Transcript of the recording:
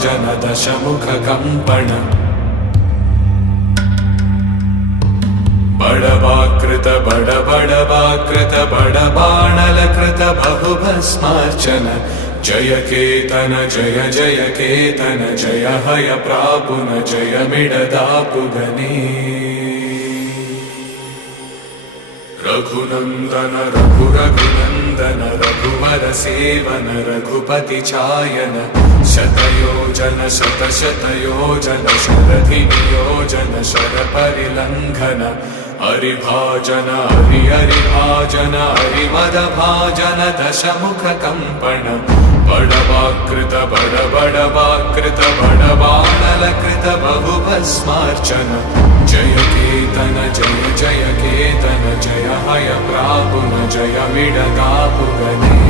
भाजन दशमुख कंपन बड़वाकृत बड़वाकृत बड़बाणलकृत बहुभस्मार्चन जय केतन जय जय केतन जय हय प्रापुन जय मिडदापुगने रघुनंदन रघुनंदन रघुवर सेवन रघुपति चायन शतयोजन शतशतयोजन शरधि नियोजन शर परिलंघन हरिभाजन हरिभाजन हरिमदभाजन दशमुख कंपन बड़वाकृत बड़वाकृत बड़बाणलकृत बहुभस्मार्चन जय केतन जय जय केतन जय हय प्रापुन जय मिडदापुगने।